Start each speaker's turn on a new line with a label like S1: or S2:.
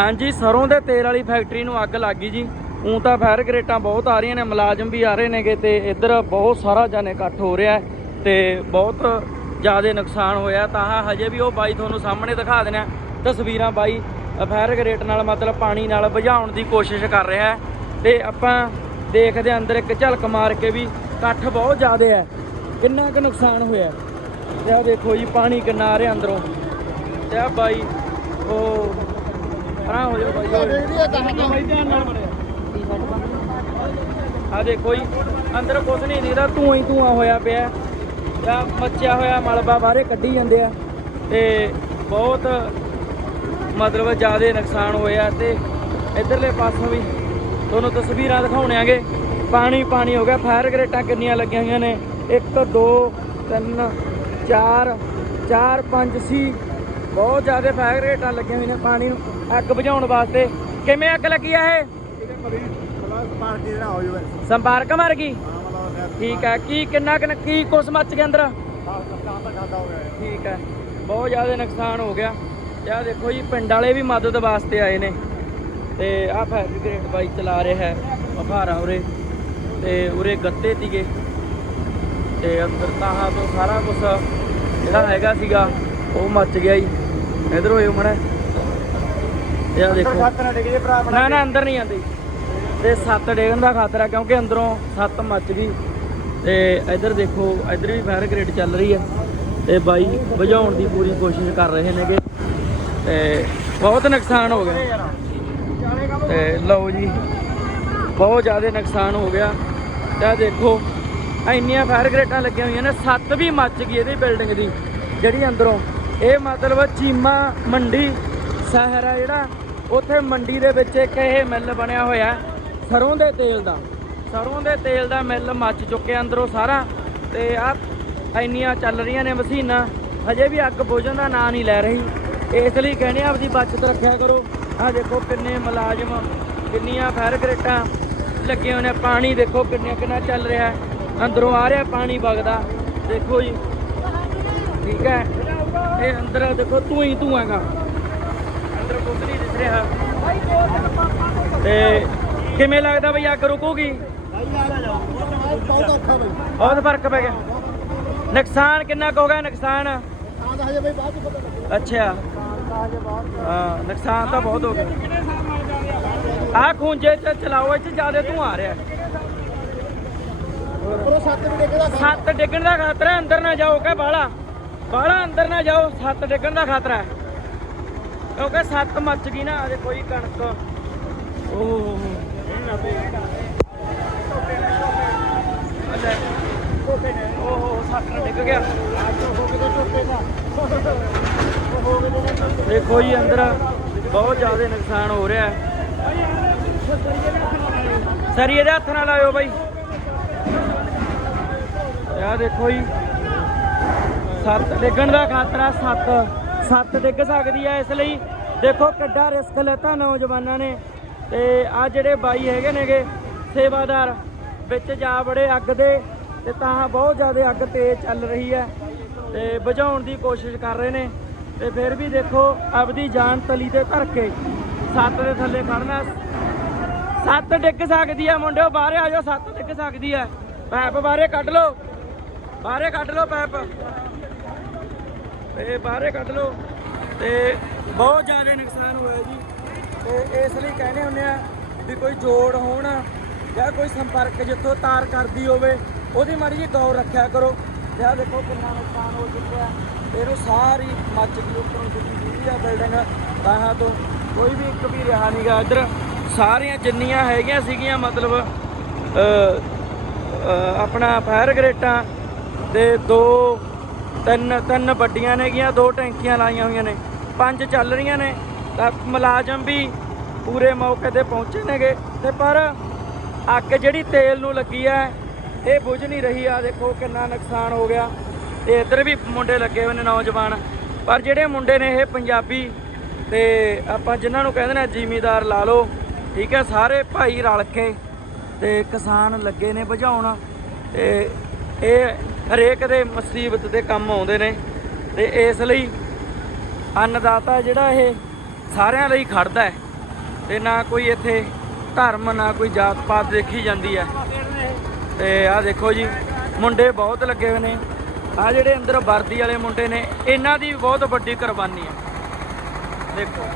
S1: ਹਾਂਜੀ, ਸਰੋਂ ਦੇ ਤੇਲ ਵਾਲੀ ਫੈਕਟਰੀ ਨੂੰ ਅੱਗ ਲੱਗ ਗਈ ਜੀ। ਉਂ ਤਾਂ ਫਾਇਰ ਗ੍ਰੇਟਾਂ ਬਹੁਤ ਆ ਰਹੀਆਂ ਨੇ, ਮੁਲਾਜ਼ਮ ਵੀ ਆ ਰਹੇ ਨੇਗੇ ਤੇ ਇੱਧਰ ਬਹੁਤ ਸਾਰਾ ਜਾਨੇ ਇਕੱਠ ਹੋ ਰਿਹਾ ਹੈ ਤੇ ਬਹੁਤ ਜ਼ਿਆਦਾ ਨੁਕਸਾਨ ਹੋਇਆ। ਤਾਂ ਹਜੇ ਵੀ ਉਹ ਬਾਈ ਤੁਹਾਨੂੰ ਸਾਹਮਣੇ ਦਿਖਾ ਦੇਣਾ ਤਸਵੀਰਾਂ ਬਾਈ ਫਾਇਰ ਗ੍ਰੇਟ ਨਾਲ ਮਤਲਬ ਪਾਣੀ ਨਾਲ ਬੁਝਾਉਣ ਦੀ ਕੋਸ਼ਿਸ਼ ਕਰ ਰਿਹਾ ਹੈ। ਤੇ ਆਪਾਂ ਦੇਖਦੇ ਹਾਂ ਅੰਦਰ ਇੱਕ ਝਲਕ ਮਾਰ ਕੇ ਵੀ ਇਕੱਠ ਬਹੁਤ ਜ਼ਿਆਦਾ ਹੈ। ਕਿੰਨਾ ਕੁ ਨੁਕਸਾਨ ਹੋਇਆ ਤੇ ਆਹ ਦੇਖੋ ਜੀ, ਪਾਣੀ ਕਿੰਨਾ ਆ ਰਿਹਾ ਅੰਦਰੋਂ। ਤੇ ਆ ਬਾਈ, ਉਹ ਹੋ ਜਾ। ਧਿਆਨ ਨਾਲ ਆ ਦੇਖੋ ਜੀ ਅੰਦਰ ਕੁਝ ਨਹੀਂ ਦਿਖਦਾ ਧੂਆਂ ਹੀ ਧੂਆਂ ਹੋਇਆ ਪਿਆ। ਆ ਮੱਚਿਆ ਹੋਇਆ ਮਲਬਾ ਬਾਹਰੇ ਕੱਢੀ ਜਾਂਦੇ ਆ। ਤੇ ਬਹੁਤ ਮਤਲਬ ਜ਼ਿਆਦਾ ਨੁਕਸਾਨ ਹੋਇਆ ਤੇ ਇਧਰਲੇ ਪਾਸੋਂ ਵੀ ਤੁਹਾਨੂੰ ਤਸਵੀਰਾਂ ਦਿਖਾਉਣਿਆਂਗੇ ਪਾਣੀ ਪਾਣੀ ਹੋ ਗਿਆ ਫਾਇਰ ਗ੍ਰੇਟਾਂ ਕਿੰਨੀਆਂ ਲੱਗੀਆਂ ਹੋਈਆਂ ਨੇ। 1 2 3 4 4 5 ਸੀ ਬਹੁਤ ਜ਼ਿਆਦਾ ਫਾਇਰ ਗ੍ਰੇਟਾਂ ਲੱਗੀਆਂ ਹੋਈਆਂ ਨੇ ਪਾਣੀ ਨੂੰ ਅੱਗ ਬੁਝਾਉਣ ਵਾਸਤੇ। ਕਿਵੇਂ ਅੱਗ ਲੱਗੀ ਆ ਇਹ? ਸੰਪਰਕ ਮਰ ਗਈ? ਠੀਕ ਹੈ ਕੀ ਕਿੰਨਾ ਕਿੰਨਾ ਕੀ ਕੁਛ ਮੱਚ ਗਿਆ ਅੰਦਰ? ਠੀਕ ਹੈ ਬਹੁਤ ਜ਼ਿਆਦਾ ਨੁਕਸਾਨ ਹੋ ਗਿਆ। ਤੇ ਆਹ ਦੇਖੋ ਜੀ ਪਿੰਡ ਵਾਲੇ ਵੀ ਮਦਦ ਵਾਸਤੇ ਆਏ ਨੇ। ਤੇ ਆਹ ਫਾਇਰ ਬ੍ਰਿਗੇਡ ਬਾਈ ਚਲਾ ਰਿਹਾ ਹੈ ਅਫਾਰਾ ਉਰੇ। ਤੇ ਉਰੇ ਗੱਤੇ ਤੀਗੇ ਤੇ ਅੰਦਰ ਤਾਹਾਂ ਤੋਂ ਸਾਰਾ ਕੁਝ ਜਿਹੜਾ ਹੈਗਾ ਸੀਗਾ। ਉਹ ਮੱਚ ਗਿਆ ਜੀ। ਇਧਰ ਹੋਏ ਮੜਾ ਤੇ ਆਹ ਦੇਖੋ। ਨਾ ਨਾ ਅੰਦਰ ਨਹੀਂ ਆਂਦੇ। ਤੇ ਸੱਤ ਡੇਗਣ ਦਾ ਖਤਰਾ ਕਿਉਂਕਿ ਅੰਦਰੋਂ ਸੱਤ ਮੱਚ ਗਈ। ਤੇ ਇੱਧਰ ਦੇਖੋ ਇੱਧਰ ਵੀ ਫਾਇਰ ਗ੍ਰੇਡ ਚੱਲ ਰਹੀ ਹੈ ਤੇ ਬਾਈ ਬੁਝਾਉਣ ਦੀ ਪੂਰੀ ਕੋਸ਼ਿਸ਼ ਕਰ ਰਹੇ ਨੇਗੇ। ਤੇ ਬਹੁਤ ਨੁਕਸਾਨ ਹੋ ਗਿਆ। ਤੇ ਲਓ ਜੀ ਬਹੁਤ ਜ਼ਿਆਦਾ ਨੁਕਸਾਨ ਹੋ ਗਿਆ। ਤੇ ਦੇਖੋ ਇੰਨੀਆਂ ਫਾਇਰ ਗ੍ਰੇਡਾਂ ਲੱਗੀਆਂ ਹੋਈਆਂ ਨੇ ਸੱਤ ਵੀ ਮੱਚ ਗਈ ਇਹਦੀ ਬਿਲਡਿੰਗ ਦੀ ਜਿਹੜੀ ਅੰਦਰੋਂ। ਇਹ ਮਤਲਬ ਚੀਮਾ ਮੰਡੀ ਸ਼ਹਿਰ ਆ ਜਿਹੜਾ। ਉੱਥੇ ਮੰਡੀ ਦੇ ਵਿੱਚ ਇੱਕ ਇਹ ਮਿੱਲ ਬਣਿਆ ਹੋਇਆ ਸਰੋਂ ਦੇ ਤੇਲ ਦਾ। ਸਰੋਂ ਦੇ ਤੇਲ ਦਾ ਮਿੱਲ ਮੱਚ ਚੁੱਕਿਆ ਅੰਦਰੋਂ ਸਾਰਾ ਤੇ ਆ ਇੰਨੀਆਂ ਚੱਲ ਰਹੀਆਂ ਨੇ ਮਸ਼ੀਨਾਂ, ਹਜੇ ਵੀ ਅੱਗ ਬੁਝਣ ਦਾ ਨਾਂ ਨਹੀਂ ਲੈ ਰਹੀ। ਇਸ ਲਈ ਕਹਿੰਦੇ ਆ, ਆਪਦੀ ਬਚਤ ਰੱਖਿਆ ਕਰੋ। ਆ ਦੇਖੋ ਕਿੰਨੇ ਮੁਲਾਜ਼ਮ, ਕਿੰਨੀਆਂ ਫਾਇਰ ਗ੍ਰੇਟਾਂ ਲੱਗੇ ਹੋਏ ਨੇ। ਪਾਣੀ ਦੇਖੋ ਕਿੰਨਾ ਕਿੰਨਾ ਚੱਲ ਰਿਹਾ ਅੰਦਰੋਂ ਆ ਰਿਹਾ, ਪਾਣੀ ਵਗਦਾ। ਦੇਖੋ ਜੀ। ਠੀਕ ਹੈ। ਇਹ ਅੰਦਰ ਦੇਖੋ ਤੂੰ ਹੀ ਤੂੰ ਹੈਗਾ। ਅੰਦਰ ਕੁਝ ਨਹੀਂ ਦਿਸ ਰਿਹਾ। ਤੇ ਕਿਵੇਂ ਲੱਗਦਾ ਬਈ ਅੱਗ ਰੁਕੂਗੀ? ਬਹੁਤ ਫ਼ਰਕ ਪੈ ਗਿਆ। ਨੁਕਸਾਨ ਕਿੰਨਾ ਕੁ ਹੋ ਗਿਆ ਨੁਕਸਾਨ? ਅੱਛਾ। ਹਾਂ ਨੁਕਸਾਨ ਤਾਂ ਬਹੁਤ ਹੋ ਗਿਆ। ਆ ਖੂੰਜੇ ਚ ਚਲਾਓ ਇਹ ਚ ਜ਼ਿਆਦਾ ਧੂੰ ਆ ਰਿਹਾ। ਸੱਤ ਡਿੱਗਣ ਦਾ ਖਤਰਾ। ਅੰਦਰ ਨਾ ਜਾਓ ਕਿ ਬਾਲਾ ਬਾਲਾ ਅੰਦਰ ਨਾ ਜਾਓ, ਸੱਤ ਡਿੱਗਣ ਦਾ ਖਤਰਾ ਹੈ। ਕਿਉਂਕਿ ਸੱਤ ਮੱਚ ਗਈ ਨਾ ਅਜੇ ਕੋਈ ਕਣਕ। ਓਹ ਲੈ ਓਹ ਸੱਤ ਡਿੱਗ ਗਿਆ ਦੇਖੋ ਜੀ ਅੰਦਰ, ਬਹੁਤ ਜ਼ਿਆਦਾ ਨੁਕਸਾਨ ਹੋ ਰਿਹਾ ਹੈ। ਸਰ ਇਹਦੇ ਹੱਥ ਨਾਲ ਆਇਓ ਬਾਈ। ਇਹ ਦੇਖੋ ਜੀ। ਸੱਤ ਡਿੱਗਣ ਦਾ ਖਤਰਾ ਸੱਤ ਸੱਤ ਡਿੱਗ ਸਕਦੀ ਹੈ, ਇਸ ਲਈ ਦੇਖੋ ਕਿੱਡਾ ਰਿਸਕ ਲੈਤਾ ਨੌਜਵਾਨਾਂ ਨੇ। ਤੇ ਆ ਜਿਹੜੇ ਬਾਈ ਹੈਗੇ ਨੇਗੇ ਸੇਵਾਦਾਰ, ਵਿੱਚ ਜਾ ਬੜੇ ਅੱਗ ਦੇ, ਤੇ ਤਾਂ ਬਹੁਤ ਜ਼ਿਆਦਾ ਅੱਗ ਤੇਜ਼ ਚੱਲ ਰਹੀ ਹੈ। ਤੇ ਬੁਝਾਉਣ ਦੀ ਕੋਸ਼ਿਸ਼ ਕਰ ਰਹੇ ਨੇ। ਤੇ ਫਿਰ ਵੀ ਦੇਖੋ ਆਪਦੀ ਜਾਨ ਤਲੀ ਤੇ ਧਰ ਕੇ ਸੱਤ ਦੇ ਥੱਲੇ ਖੜਨਾ। ਸੱਤ ਡਿੱਗ ਸਕਦੀ ਹੈ ਮੁੰਡਿਓ, ਬਾਹਰ ਆ ਜਾਓ, ਸੱਤ ਡਿੱਗ ਸਕਦੀ ਹੈ। ਪੈਪ ਬਾਹਰੇ ਕੱਢ ਲਓ, ਬਾਹਰੇ ਕੱਢ ਲਓ ਪੈਪ। ਤੇ ਬਾਹਰੇ ਕੱਢ ਲਓ। ਤੇ ਬਹੁਤ ਜ਼ਿਆਦਾ ਨੁਕਸਾਨ ਹੋਇਆ ਜੀ। ਤੇ ਇਸ ਲਈ ਕਹਿੰਦੇ ਹੁੰਦੇ ਆ ਵੀ ਕੋਈ ਜੋੜ ਹੋਣ ਜਾਂ ਕੋਈ ਸੰਪਰਕ ਜਿੱਥੋਂ ਤਾਰ ਕਰਦੀ ਹੋਵੇ, ਉਹਦੀ ਮਾੜੀ ਜੀ ਗੌਰ ਰੱਖਿਆ ਕਰੋ। ਤੇ ਆਹ ਦੇਖੋ ਕਿੰਨਾ ਨੁਕਸਾਨ ਹੋ ਚੁੱਕਿਆ। ਇਹਨੂੰ ਸਾਰੀ ਮੱਚ ਗਈ ਉੱਪਰੋਂ ਜਿੰਨੀ ਜਿਹੜੀ ਆ ਬਿਲਡਿੰਗ ਤਾਹਾਂ ਤੋਂ। ਕੋਈ ਵੀ ਇੱਕ ਵੀ ਰਿਹਾ ਨਹੀਂਗਾ ਇੱਧਰ। ਸਾਰੀਆਂ ਜਿੰਨੀਆਂ ਹੈਗੀਆਂ ਸੀਗੀਆਂ, ਮਤਲਬ ਆਪਣਾ ਫਾਇਰ ਗ੍ਰੇਟਾਂ ਤੇ ਦੋ ਤਿੰਨ ਤਿੰਨ ਵੱਡੀਆਂ ਨੇਗੀਆਂ, ਦੋ ਟੈਂਕੀਆਂ ਲਾਈਆਂ ਹੋਈਆਂ ਨੇ, ਪੰਜ ਚੱਲ ਰਹੀਆਂ ਨੇ, ਤਾਂ ਮੁਲਾਜ਼ਮ ਵੀ ਪੂਰੇ ਮੌਕੇ ਤੇ ਪਹੁੰਚੇ ਨੇਗੇ। ਤੇ ਪਰ ਅੱਗ ਜਿਹੜੀ ਤੇਲ ਨੂੰ ਲੱਗੀ ਹੈ, ਇਹ ਬੁਝ ਨਹੀਂ ਰਹੀ। ਆ ਦੇਖੋ ਕਿੰਨਾ ਨੁਕਸਾਨ ਹੋ ਗਿਆ। ਤੇ ਇੱਧਰ ਵੀ ਮੁੰਡੇ ਲੱਗੇ ਹੋਏ ਨੇ ਨੌਜਵਾਨ। ਪਰ ਜਿਹੜੇ ਮੁੰਡੇ ਨੇ ਇਹ ਪੰਜਾਬੀ, ਤੇ ਆਪਾਂ ਜਿਨ੍ਹਾਂ ਨੂੰ ਕਹਿੰਦੇ ਨੇ ਜ਼ਿਮੀਦਾਰ ਲਾ ਲਓ, ਠੀਕ ਹੈ, ਸਾਰੇ ਭਾਈ ਰਲ ਕੇ ਤੇ ਕਿਸਾਨ ਲੱਗੇ ਨੇ ਭਜਾਉਣ। ਤੇ ਇਹ ਹਰੇਕ ਦੇ ਮੁਸੀਬਤ ਦੇ ਕੰਮ ਆਉਂਦੇ ਨੇ ਤੇ ਇਸ ਲਈ ਅੰਨਦਾਤਾ ਜਿਹੜਾ ਇਹ ਸਾਰਿਆਂ ਲਈ ਖੜਦਾ ਹੈ ਤੇ ਨਾ ਕੋਈ ਇੱਥੇ ਧਰਮ, ਨਾ ਕੋਈ ਜਾਤ ਪਾਤ ਦੇਖੀ ਜਾਂਦੀ ਹੈ। ਤੇ ਆਹ ਦੇਖੋ ਜੀ, ਮੁੰਡੇ ਬਹੁਤ ਲੱਗੇ ਹੋਏ ਨੇ। ਆ ਜਿਹੜੇ ਅੰਦਰ ਵਰਦੀ ਵਾਲੇ ਮੁੰਡੇ ਨੇ, ਇਹਨਾਂ ਦੀ ਵੀ ਬਹੁਤ ਵੱਡੀ ਕੁਰਬਾਨੀ ਹੈ। ਦੇਖੋ।